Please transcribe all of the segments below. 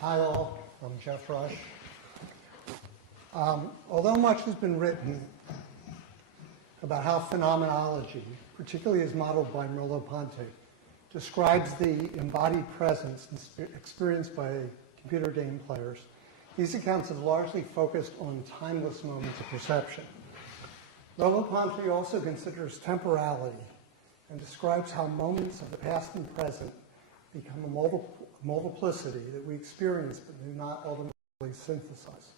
Hi all, I'm Jeff Rush. Although much has been written about how phenomenology, particularly as modeled by Merleau-Ponty, describes the embodied presence experienced by computer game players, these accounts have largely focused on timeless moments of perception. Merleau-Ponty also considers temporality and describes how moments of the past and present become a multiplicity that we experience but do not ultimately synthesize.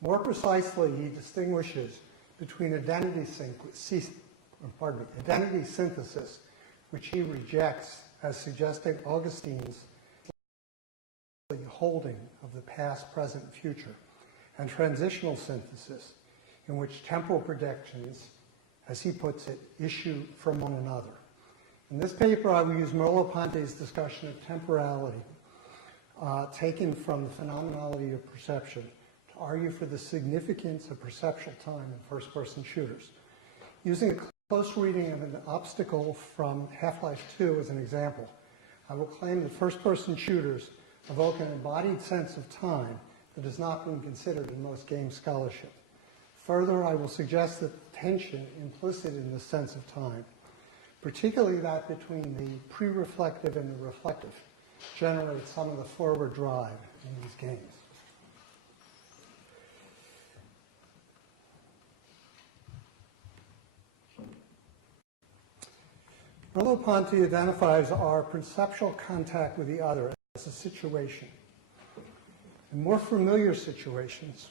More precisely, he distinguishes between identity synthesis, which he rejects as suggesting Augustine's holding of the past, present, and future, and transitional synthesis, in which temporal predictions, as he puts it, issue from one another. In this paper, I will use Merleau-Ponty's discussion of temporality, taken from the phenomenology of perception, to argue for the significance of perceptual time in first-person shooters. Using a close reading of an obstacle from Half-Life 2 as an example, I will claim that first-person shooters evoke an embodied sense of time that has not been considered in most game scholarship. Further, I will suggest that the tension implicit in this sense of time, particularly that between the pre-reflective and the reflective, generates some of the forward drive in these games. Merleau-Ponty identifies our perceptual contact with the other as a situation. In more familiar situations,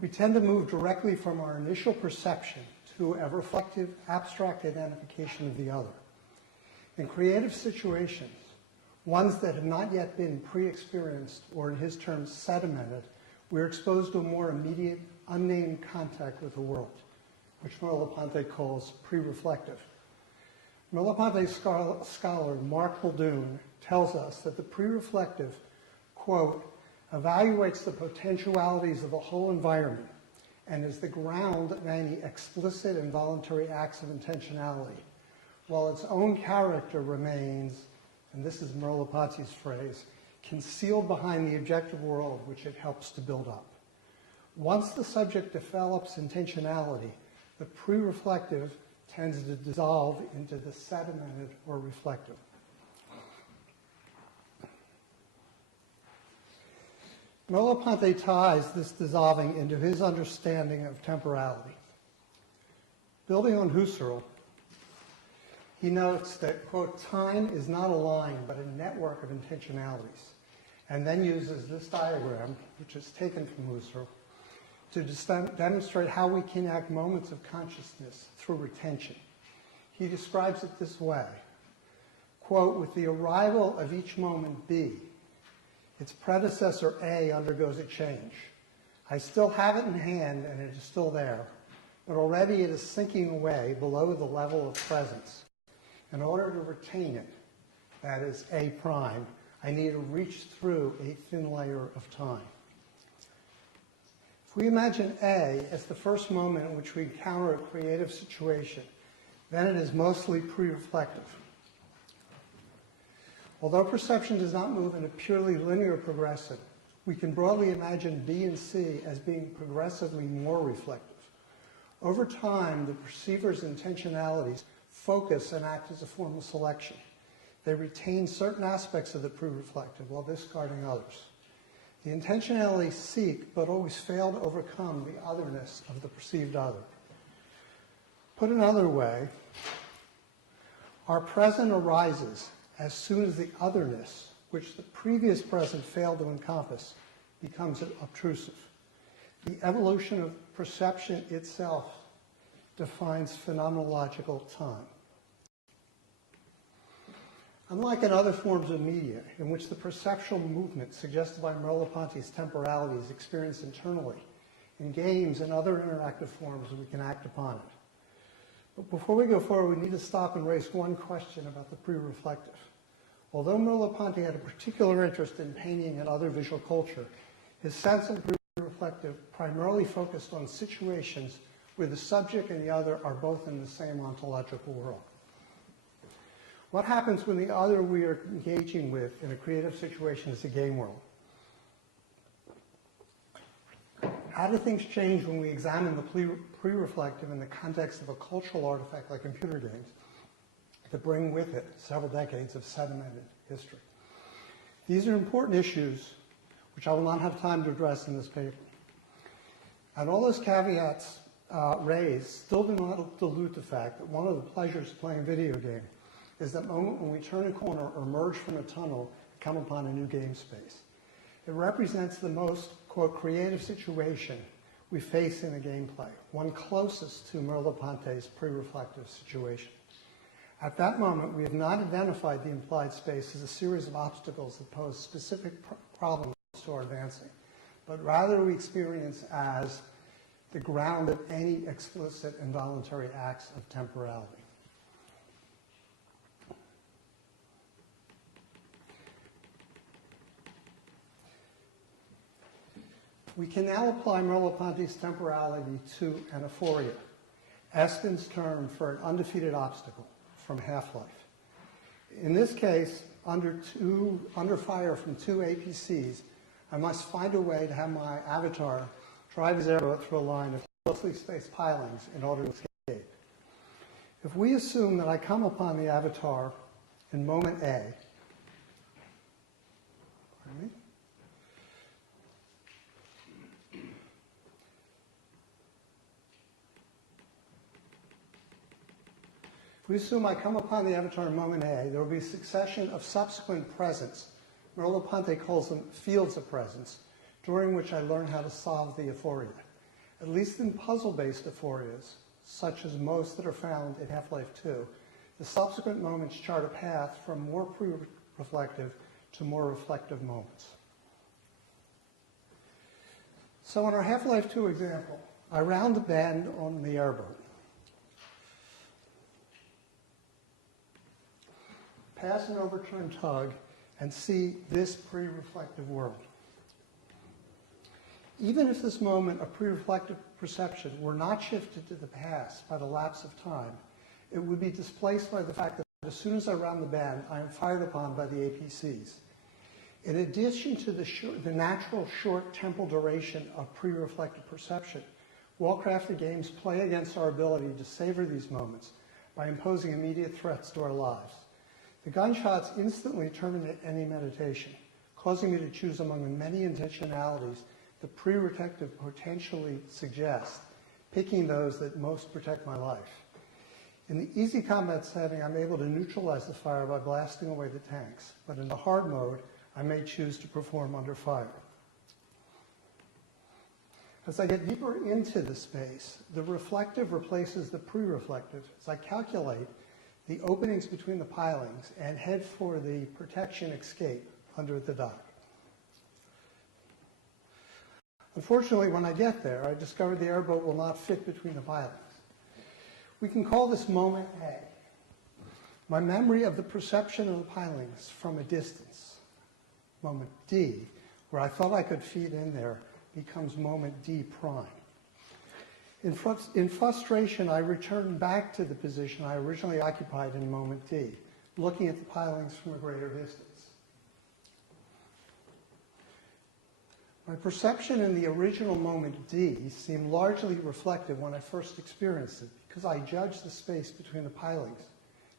we tend to move directly from our initial perception to a reflective, abstract identification of the other. In creative situations, ones that have not yet been pre-experienced, or in his terms, sedimented, we're exposed to a more immediate, unnamed contact with the world, which Merleau-Ponty calls pre-reflective. Merleau-Ponty's scholar Mark Muldoon tells us that the pre-reflective, quote, evaluates the potentialities of the whole environment and is the ground of any explicit and voluntary acts of intentionality, while its own character remains, and this is Merleau-Ponty's phrase, concealed behind the objective world which it helps to build up. Once the subject develops intentionality, the pre-reflective tends to dissolve into the sedimented or reflective. Merleau-Ponty ties this dissolving into his understanding of temporality. Building on Husserl, he notes that, quote, time is not a line but a network of intentionalities, and then uses this diagram, which is taken from Husserl, to demonstrate how we connect moments of consciousness through retention. He describes it this way, quote, with the arrival of each moment B, its predecessor A undergoes a change. I still have it in hand and it is still there, but already it is sinking away below the level of presence. In order to retain it, that is A prime, I need to reach through a thin layer of time. If we imagine A as the first moment in which we encounter a creative situation, then it is mostly pre-reflective. Although perception does not move in a purely linear progression, we can broadly imagine B and C as being progressively more reflective. Over time, the perceiver's intentionalities focus and act as a form of selection. They retain certain aspects of the pre-reflective while discarding others. The intentionalities seek, but always fail to overcome the otherness of the perceived other. Put another way, our present arises as soon as the otherness, which the previous present failed to encompass, becomes obtrusive. The evolution of perception itself defines phenomenological time. Unlike in other forms of media, in which the perceptual movement suggested by Merleau-Ponty's temporality is experienced internally, in games and other interactive forms we can act upon it. But before we go forward, we need to stop and raise one question about the pre-reflective. Although Merleau-Ponty had a particular interest in painting and other visual culture, his sense of pre-reflective primarily focused on situations where the subject and the other are both in the same ontological world. What happens when the other we are engaging with in a creative situation is the game world? How do things change when we examine the pre-reflective in the context of a cultural artifact like computer games that bring with it several decades of sedimented history? These are important issues which I will not have time to address in this paper. And all those caveats raised still do not dilute the fact that one of the pleasures of playing a video game is that moment when we turn a corner or emerge from a tunnel and come upon a new game space. It represents the most, quote, creative situation we face in a gameplay, one closest to Merleau-Ponty's pre-reflective situation. At that moment, we have not identified the implied space as a series of obstacles that pose specific problems to our advancing, but rather we experience as the ground of any explicit and voluntary acts of temporality. We can now apply Merleau-Ponty's temporality to an aphoria, Espin's term for an undefeated obstacle from Half-Life. In this case, under fire from two APCs, I must find a way to have my avatar drive his airboat through a line of closely spaced pilings in order to escape. If we assume that I come upon the avatar in moment A, pardon me, if we assume I come upon the avatar in moment A, there will be a succession of subsequent presents. Merleau-Ponty calls them fields of presence, during which I learn how to solve the aphoria. At least in puzzle-based aphorias, such as most that are found in Half-Life 2, the subsequent moments chart a path from more pre-reflective to more reflective moments. So in our Half-Life 2 example, I round the bend on the airboat, pass an overturned tug, and see this pre-reflective world. Even if this moment of pre-reflective perception were not shifted to the past by the lapse of time, it would be displaced by the fact that as soon as I round the bend, I am fired upon by the APCs. In addition to the natural short temporal duration of pre-reflective perception, well-crafted games play against our ability to savor these moments by imposing immediate threats to our lives. The gunshots instantly terminate any meditation, causing me to choose among the many intentionalities the pre-reflective potentially suggests, picking those that most protect my life. In the easy combat setting, I'm able to neutralize the fire by blasting away the tanks, but in the hard mode, I may choose to perform under fire. As I get deeper into the space, the reflective replaces the pre-reflective as I calculate the openings between the pilings and head for the protection escape under the dock. Unfortunately, when I get there, I discover the airboat will not fit between the pilings. We can call this moment A. My memory of the perception of the pilings from a distance, moment D, where I thought I could feed in there, becomes moment D prime. In frustration, I return back to the position I originally occupied in moment D, looking at the pilings from a greater distance. My perception in the original moment D seemed largely reflective when I first experienced it, because I judged the space between the pilings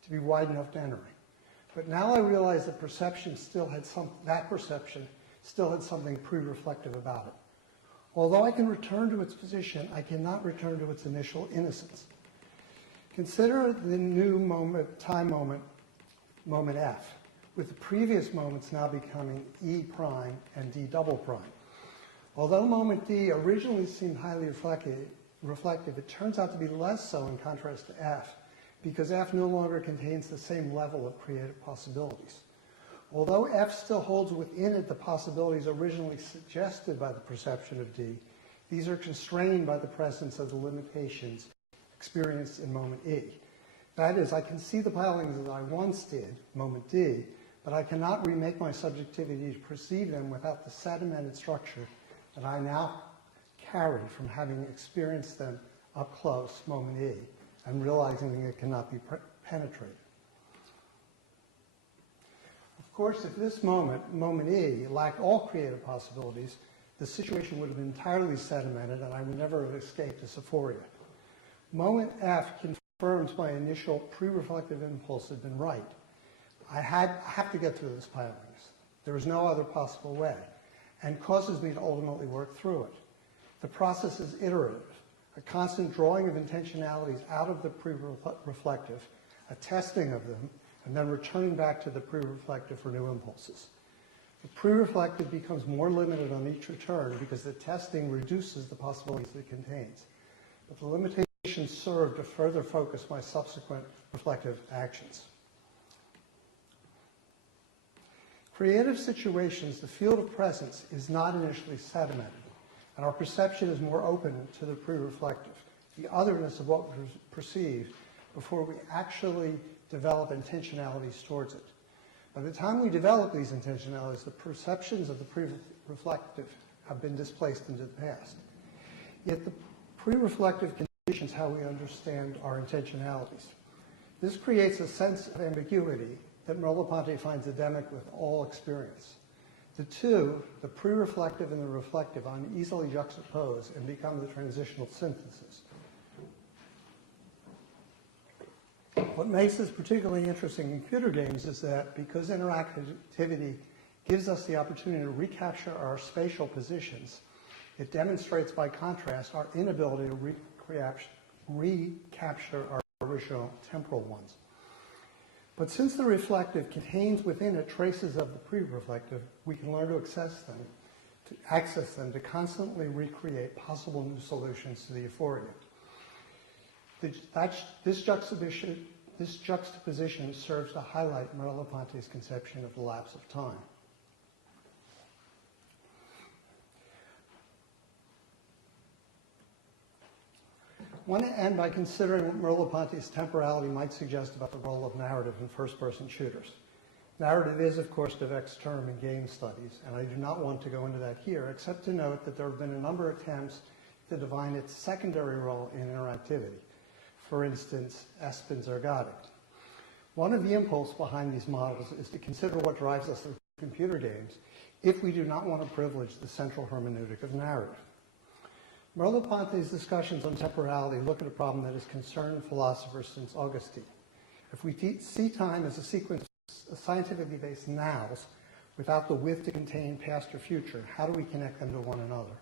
to be wide enough to enter. But now I realize that perception still had something pre-reflective about it. Although I can return to its position, I cannot return to its initial innocence. Consider the new moment F, with the previous moments now becoming E prime and D double prime. Although moment D originally seemed highly reflective, it turns out to be less so in contrast to F, because F no longer contains the same level of creative possibilities. Although F still holds within it the possibilities originally suggested by the perception of D, these are constrained by the presence of the limitations experienced in moment E. That is, I can see the pilings as I once did, moment D, but I cannot remake my subjectivity to perceive them without the sedimented structure that I now carry from having experienced them up close, moment E, and realizing that it cannot be penetrated. Of course, if this moment E, lacked all creative possibilities, the situation would have been entirely sedimented and I would never have escaped this euphoria. Moment F confirms my initial pre-reflective impulse had been right. I have to get through this pilings. There is no other possible way, and causes me to ultimately work through it. The process is iterative, a constant drawing of intentionalities out of the pre-reflective, a testing of them, and then returning back to the pre-reflective for new impulses. The pre-reflective becomes more limited on each return because the testing reduces the possibilities it contains. But the limitations serve to further focus my subsequent reflective actions. Creative situations, the field of presence is not initially sedimented, and our perception is more open to the pre-reflective, the otherness of what was perceived before we actually develop intentionalities towards it. By the time we develop these intentionalities, the perceptions of the pre-reflective have been displaced into the past. Yet the pre-reflective conditions how we understand our intentionalities. This creates a sense of ambiguity that Merleau-Ponty finds endemic with all experience. The two, the pre-reflective and the reflective, uneasily juxtapose and become the transitional synthesis. What makes this particularly interesting in computer games is that because interactivity gives us the opportunity to recapture our spatial positions, it demonstrates by contrast our inability to recapture our original temporal ones. But since the reflective contains within it traces of the pre-reflective, we can learn to access them to constantly recreate possible new solutions to the euphoria. This juxtaposition serves to highlight Merleau-Ponty's conception of the lapse of time. I want to end by considering what Merleau-Ponty's temporality might suggest about the role of narrative in first-person shooters. Narrative is, of course, Dweck's term in game studies, and I do not want to go into that here, except to note that there have been a number of attempts to define its secondary role in interactivity. For instance, Espin's ergodic. One of the impulses behind these models is to consider what drives us in computer games if we do not want to privilege the central hermeneutic of narrative. Merleau-Ponty's discussions on temporality look at a problem that has concerned philosophers since Augustine. If we see time as a sequence of scientifically based nows without the width to contain past or future, how do we connect them to one another?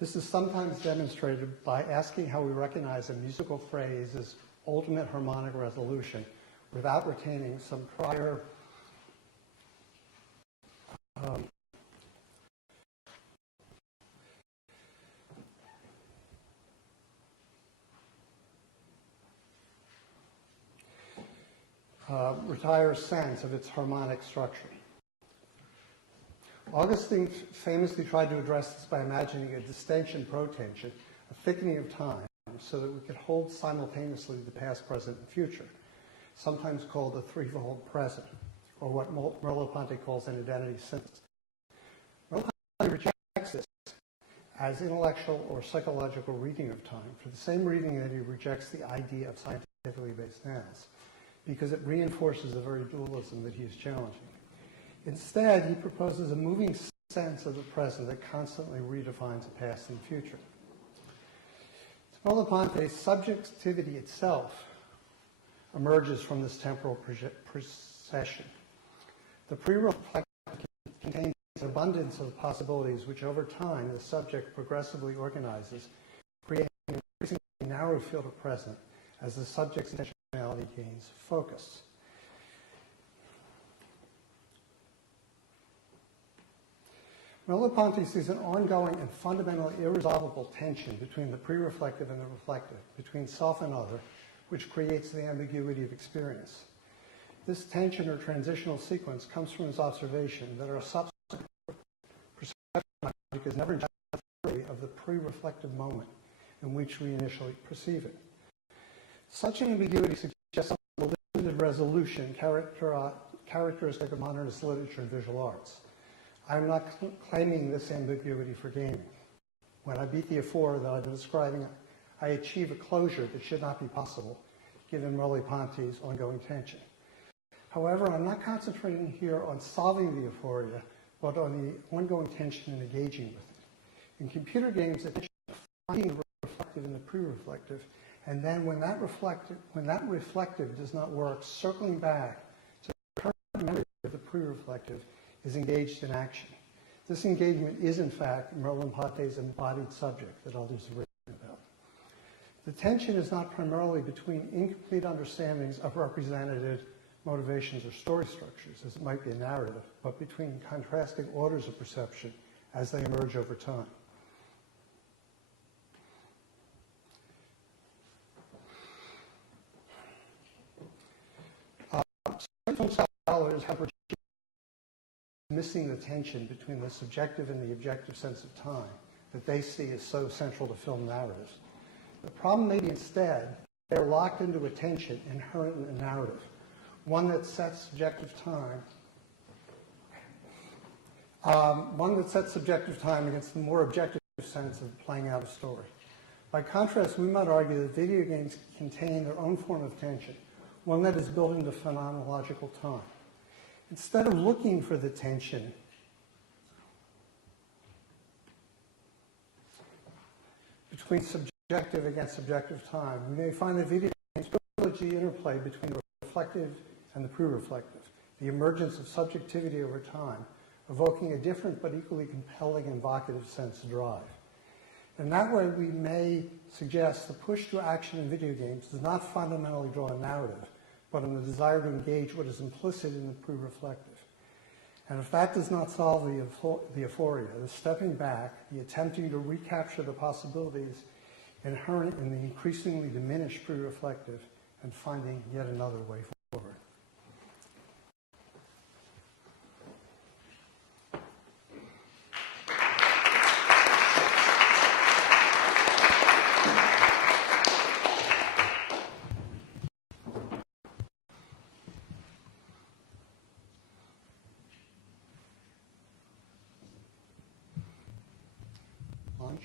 This is sometimes demonstrated by asking how we recognize a musical phrase as ultimate harmonic resolution without retaining some prior sense of its harmonic structure. Augustine famously tried to address this by imagining a distension protension, a thickening of time, so that we could hold simultaneously the past, present, and future, sometimes called the threefold present, or what Merleau-Ponty calls an identity synthesis. Merleau-Ponty rejects this as intellectual or psychological reading of time for the same reading that he rejects the idea of scientifically based nows, because it reinforces the very dualism that he is challenging. Instead, he proposes a moving sense of the present that constantly redefines the past and future. To Merleau-Ponty, subjectivity itself emerges from this temporal procession. The pre-reflective contains an abundance of possibilities which over time the subject progressively organizes, creating an increasingly narrow field of present as the subject's intentionality gains focus. Merleau-Ponty sees an ongoing and fundamentally irresolvable tension between the pre-reflective and the reflective, between self and other, which creates the ambiguity of experience. This tension or transitional sequence comes from his observation that our subsequent perception is never entirely free of the pre-reflective moment in which we initially perceive it. Such ambiguity suggests a limited resolution characteristic of modernist literature and visual arts. I am not claiming this ambiguity for gaming. When I beat the euphoria that I've been describing, I achieve a closure that should not be possible, given Merleau-Ponty's ongoing tension. However, I'm not concentrating here on solving the aphoria, but on the ongoing tension and engaging with it. In computer games, the tension of finding the reflective and the pre-reflective, and then when that reflective does not work, circling back to the current memory of the pre-reflective is engaged in action. This engagement is, in fact, Merleau-Ponty's embodied subject that others have written about. The tension is not primarily between incomplete understandings of representative motivations or story structures, as it might be a narrative, but between contrasting orders of perception as they emerge over time. Some scholars have missing the tension between the subjective and the objective sense of time that they see as so central to film narratives. The problem may be instead they're locked into a tension inherent in the narrative, one that sets subjective time against the more objective sense of playing out a story. By contrast, we might argue that video games contain their own form of tension, one that is built into phenomenological time. Instead of looking for the tension between subjective against subjective time, we may find that video games privilege the interplay between the reflective and the pre-reflective, the emergence of subjectivity over time, evoking a different but equally compelling and evocative sense of drive. In that way, we may suggest the push to action in video games does not fundamentally draw a narrative, but in the desire to engage what is implicit in the pre-reflective. And if that does not solve the aphoria, the stepping back, the attempting to recapture the possibilities inherent in the increasingly diminished pre-reflective, and finding yet another way forward. Lunch?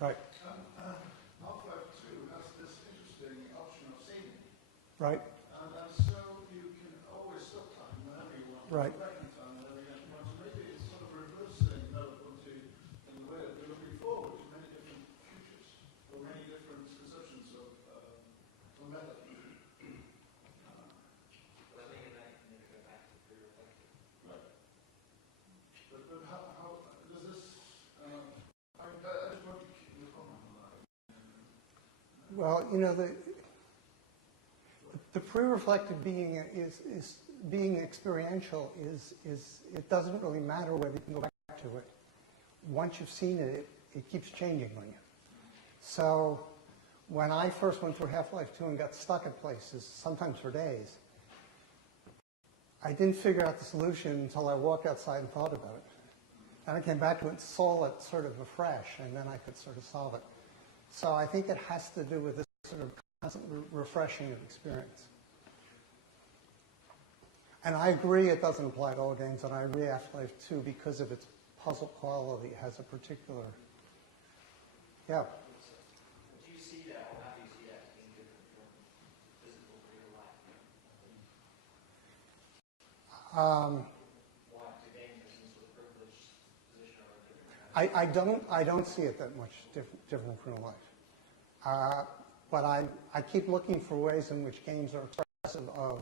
Right. Half-Life 2 has this interesting option of saving. Right. And so you can always stop time whenever you want. Right. Back in time whenever you want. So maybe it's sort of reversing Merleau-Ponty in the way that we're looking forward to many different futures or many different conceptions of meta. Right. But how does this? I just want to keep your comment on that. Well, you know, the pre-reflective being being experiential is it doesn't really matter whether you can go back to it. Once you've seen it, it keeps changing on you. So when I first went through Half-Life 2 and got stuck at places, sometimes for days, I didn't figure out the solution until I walked outside and thought about it. And I came back to it and saw it sort of afresh, and then I could sort of solve it. So I think it has to do with this sort of constant refreshing of experience. And I agree it doesn't apply to all games, and I agree Half-Life 2, because of its puzzle quality, has a particular, yeah. Do you see that, or how do you see that being different from physical real life? Why? The game is in sort of privileged position or a different I don't see it that much different from real life. But I keep looking for ways in which games are expressive of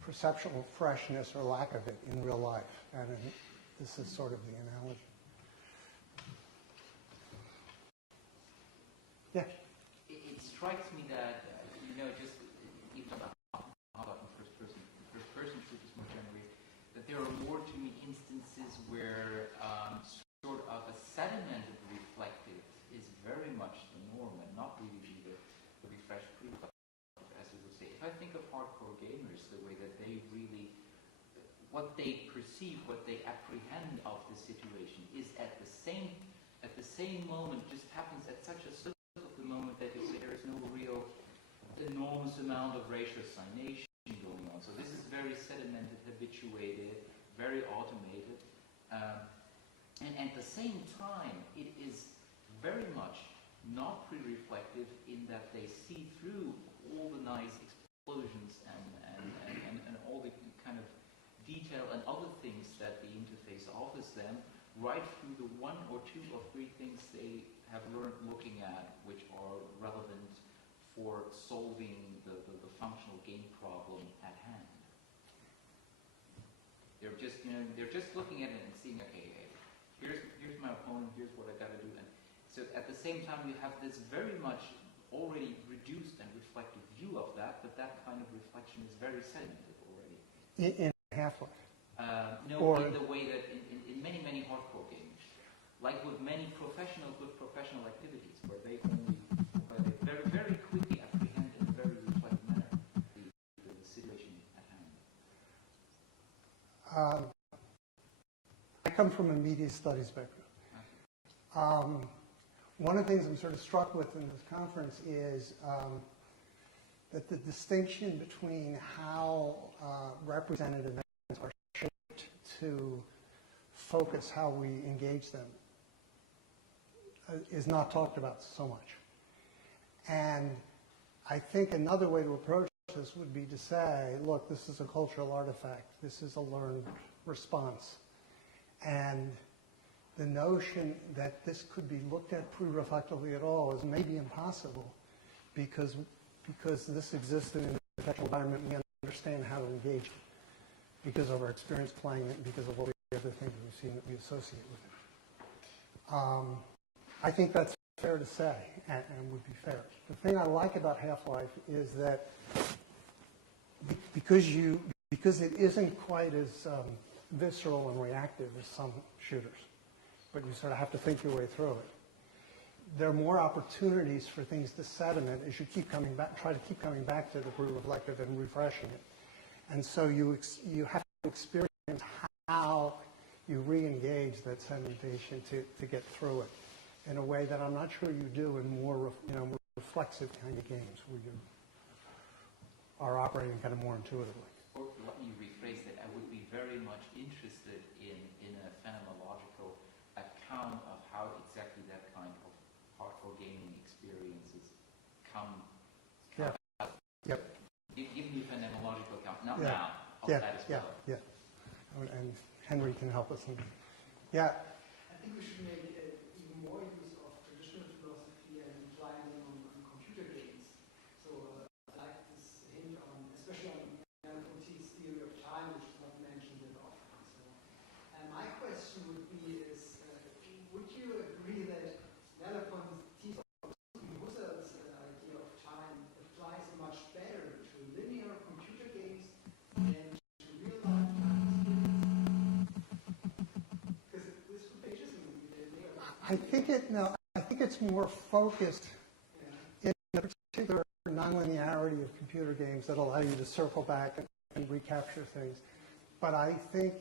perceptual freshness or lack of it in real life. And this is sort of the analogy. Yeah? It strikes me that, just even about first person shooters more generally, that there are more to me instances where sort of a sedimented reflective is very much the norm and not really the refreshed pre-reflective, as we would say. If I think of hardcore gamers, the way that they really, what they perceive, what they apprehend of the situation is at the same moment, just happens at such a slip of the moment that you say there is no real enormous amount of ratiocination going on. So this is very sedimented, habituated, very automated. And at the same time, it is very much not pre-reflective in that they see through all the nice explosions and all the kind of detail and other things that the interface offers them, right through the one or two or three things they have learned looking at, which are relevant for solving the functional game problem at hand. They're just looking at it and seeing, okay, here's my opponent, here's what I got to do. And so at the same time, you have this very much already reduced and reflective view of that, but that kind of reflection is very sedimented already. In Half-Life? No, or in the way that in many, many hardcore games, like with many professional activities, where they very, very quickly apprehend in a very reflective manner the situation at hand. I come from a media studies background. One of the things I'm sort of struck with in this conference is that the distinction between how representative events are shaped to focus how we engage them is not talked about so much. And I think another way to approach this would be to say, look, this is a cultural artifact. This is a learned response. And the notion that this could be looked at pre-reflectively at all is maybe impossible because this exists in an intellectual environment. We understand how to engage it because of our experience playing it and because of all the other things we've seen that we associate with it. I think that's fair to say and would be fair. The thing I like about Half-Life is that because it isn't quite as visceral and reactive as some shooters, but you sort of have to think your way through it. There are more opportunities for things to sediment as you keep coming back, try to keep coming back to the pre-reflective and refreshing it. And so you have to experience how you re-engage that sedimentation to get through it in a way that I'm not sure you do in more reflexive kind of games where you are operating kind of more intuitively. Or let me rephrase that. I would be very much interested in a phenomenological account of how exactly that kind of hardcore gaming experiences come out. Yep. Give me a phenomenological account, not Yeah. now, of that as well. Yeah. And Henry can help us. Yeah. I think we should make even more use of traditional philosophy and apply them on computer games. So I like this hint on, especially on Merleau-Ponty's theory of time, which is not mentioned that often. So, my question would be is, would you agree that Merleau-Ponty's Husserl's idea of time applies much better to linear computer games than to real-life time experiences? Because this would be interesting. I think it's more focused in a particular nonlinearity of computer games that allow you to circle back and recapture things. But I think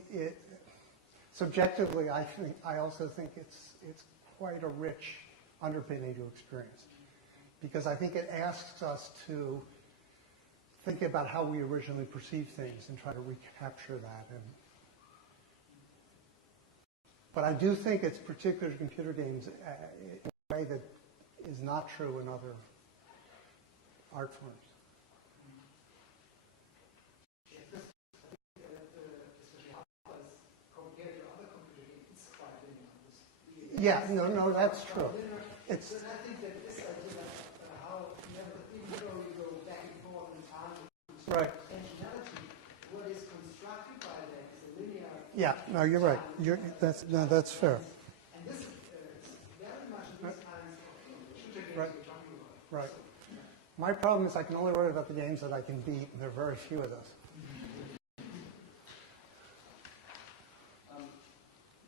subjectively, I also think it's quite a rich underpinning to experience, because I think it asks us to think about how we originally perceive things and try to recapture that. But I do think it's particular to computer games in a way that is not true in other art forms. Yeah, no, that's true. It's, So I think that this idea of how, even though you go back and forth in time, right. intentionality, what is constructed by that is a linear. Yeah, no, you're right. That's fair. And this is very much these kinds of shooter games Right. we're talking about. Right. My problem is I can only worry about the games that I can beat, and there are very few of those.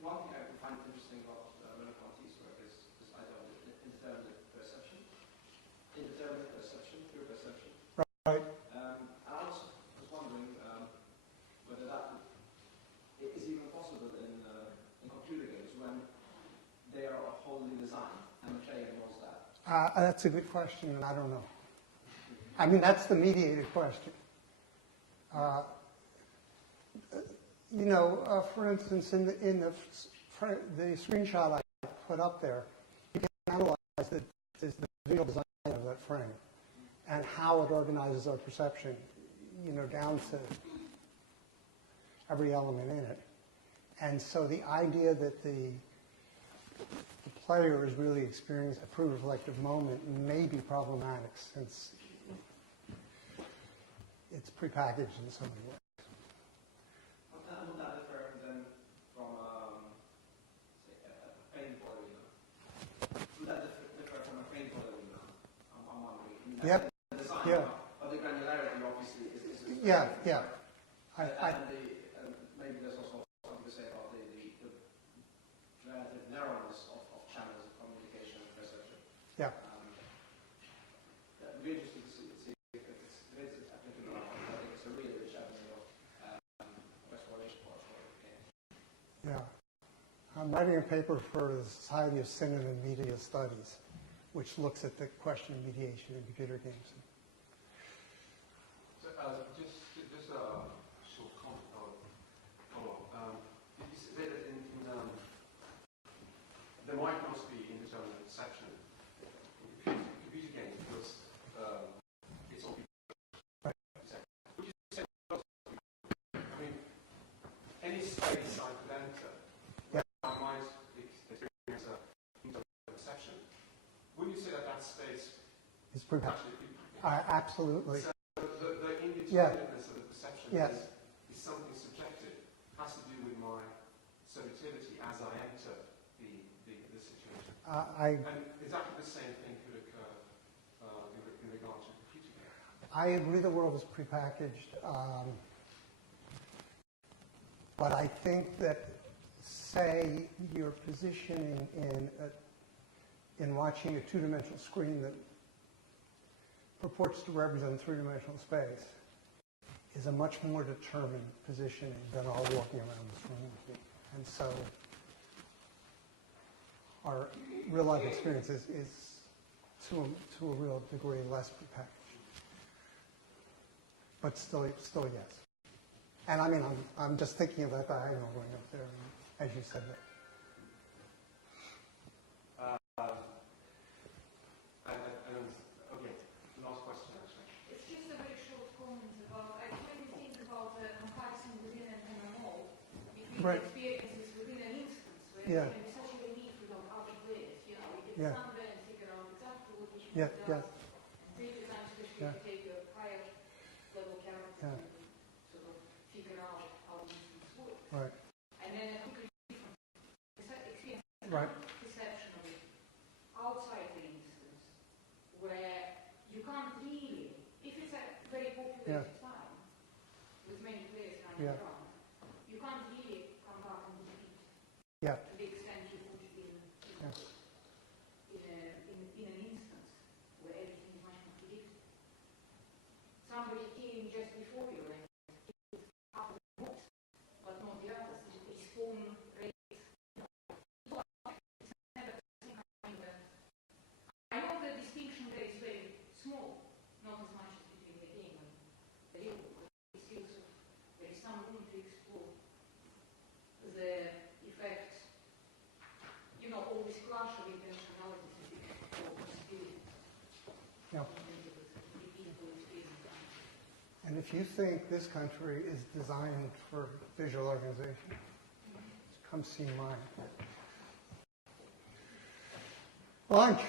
One thing I find interesting about Merleau-Ponty's work is this idea of indeterminate perception. Indeterminate perception, pure perception. Right. I was wondering whether that is even possible in computer games when they are wholly designed and the player knows that. That's a good question, and I don't know. I mean, that's the mediated question. You know, for instance, in the screenshot I put up there, you can analyze the visual design of that frame and how it organizes our perception, you know, down to every element in it. And so the idea that the player is really experiencing a true reflective moment may be problematic since it's prepackaged in so many ways. Would that differ then from, say, a paintball arena? Would that differ from a paintball arena? I'm wondering. Yep. The design, Yeah. But the granularity obviously is Yeah, yeah. Maybe there's also something to say about the relative narrowness of channels of communication and perception. Yeah. It would be interesting to see if it is applicable. I think it's a really rich avenue of exploration for us. Yeah. I'm writing a paper for the Society of Cinema and Media Studies, which looks at the question of mediation in computer games. So, just a short comment or follow-up. Did you say that there might not be indeterminate perception in computer games because it's all Right. Would you say, I mean, any space I could enter, Yeah. I might experience a indeterminate perception. Would you say that that space It's prepackaged. actually Absolutely. So the indeterminateness of the perception Yes. is something subjective, has to do with my subjectivity as I enter the situation. And exactly the same thing could occur in regard to computer games. I agree the world is prepackaged, but I think that, say, your positioning in watching a two-dimensional screen that purports to represent three-dimensional space is a much more determined positioning than all walking around this room would be. And so our real-life experience is to a real degree less prepackaged. But still yes. And I mean, I'm just thinking of that diagonal going up there, as you said that. Okay, last question actually. It's just a very short comment about, I when you think about the comparison within an MMO, between Right. experiences within an instance, where Yeah. it can be such a relief without other players, you know, you Yeah. can stand there and figure out exactly what each Yeah, one yeah. does, and take your time, especially Yeah. if you take your higher level character Yeah. and sort of figure out how the instance works. Right. And then a completely different experience, Right. perception of it outside the instance, where you can't really, if it's a very populated time, with many players running Yeah. around, you can't really come back and repeat Yeah. to the extent you would Yeah. in an instance where everything is much more predictable. Somebody came just before you and half the moves, but not the others. The respawn rate. I know the distinction there is very small, not as much as between the game and the real world. It still sort of, there is some room to explore the effect, you know, all this clash of intentionalities or possibilities. Yeah. Repeatable experience. And if you think this country is designed for visual organization, come see mine. Lunch.